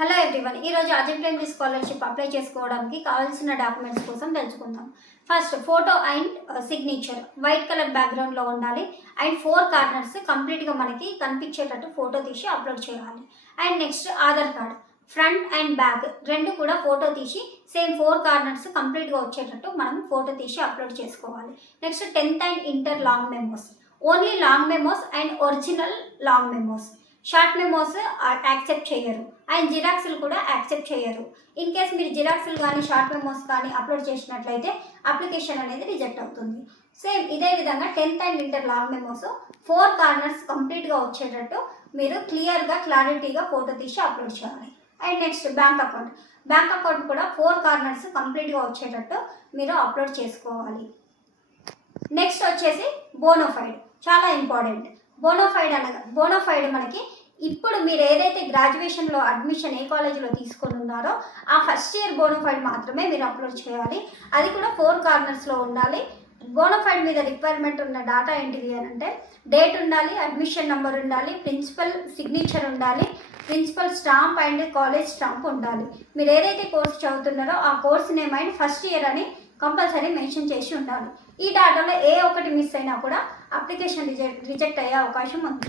Hello everyone, ఈరోజు urgent scholarship apply చేసుకోవడానికి కావాల్సిన డాక్యుమెంట్స్ కోసం తెలుసుకుందాం. First photo and signature white colour బ్యాక్గ్రౌండ్లో ఉండాలి. అండ్ 4 కార్నర్స్ కంప్లీట్గా మనకి కనిపించేటట్టు ఫోటో తీసి అప్లోడ్ చేయాలి. And next Aadhaar card front and back రెండు కూడా ఫోటో తీసి సేమ్ 4 కార్నర్స్ కంప్లీట్గా వచ్చేటట్టు మనం ఫోటో తీసి అప్లోడ్ చేసుకోవాలి. Next 10th and inter long memos, only long memos and original long memos. Short memos accept చేయరు అండ్ జిరాక్స్లు కూడా యాక్సెప్ట్ చేయరు. ఇన్ కేస్ మీరు జిరాక్స్లు కానీ షార్ట్ మెమోస్ కానీ అప్లోడ్ చేసినట్లయితే అప్లికేషన్ అనేది రిజెక్ట్ అవుతుంది. సేమ్ ఇదే విధంగా 10th and inter long memos 4 corners కంప్లీట్గా వచ్చేటట్టు మీరు క్లారిటీగా ఫోటో తీసి అప్లోడ్ చేయాలి. అండ్ నెక్స్ట్ బ్యాంక్ అకౌంట్ కూడా 4 కార్నర్స్ కంప్లీట్గా వచ్చేటట్టు మీరు అప్లోడ్ చేసుకోవాలి. నెక్స్ట్ వచ్చేసి బోనోఫైడ్, చాలా ఇంపార్టెంట్. బోనోఫైడ్ మనకి ఇప్పుడు మీరు ఏదైతే గ్రాడ్యుయేషన్లో అడ్మిషన్ ఏ కాలేజీలో తీసుకొని ఉన్నారో ఆ ఫస్ట్ ఇయర్ బోనోఫైడ్ మాత్రమే మీరు అప్లోడ్ చేయాలి. అది కూడా 4 కార్నర్స్లో ఉండాలి. బోనోఫైడ్ మీద రిక్వైర్మెంట్ ఉన్న డేటా ఏంటిది అని అంటే డేట్ ఉండాలి, అడ్మిషన్ నెంబర్ ఉండాలి, ప్రిన్సిపల్ సిగ్నేచర్ ఉండాలి, principal stamp and college stamp ఉండాలి. మీరు ఏదైతే కోర్స్ చదువుతున్నారో ఆ course name and first year అని కంపల్సరీ మెన్షన్ చేసి ఉండాలి. ఈ డేటాలో ఏ ఒక్కటి మిస్ అయినా కూడా అప్లికేషన్ రిజెక్ట్ అయ్యే అవకాశం ఉంది.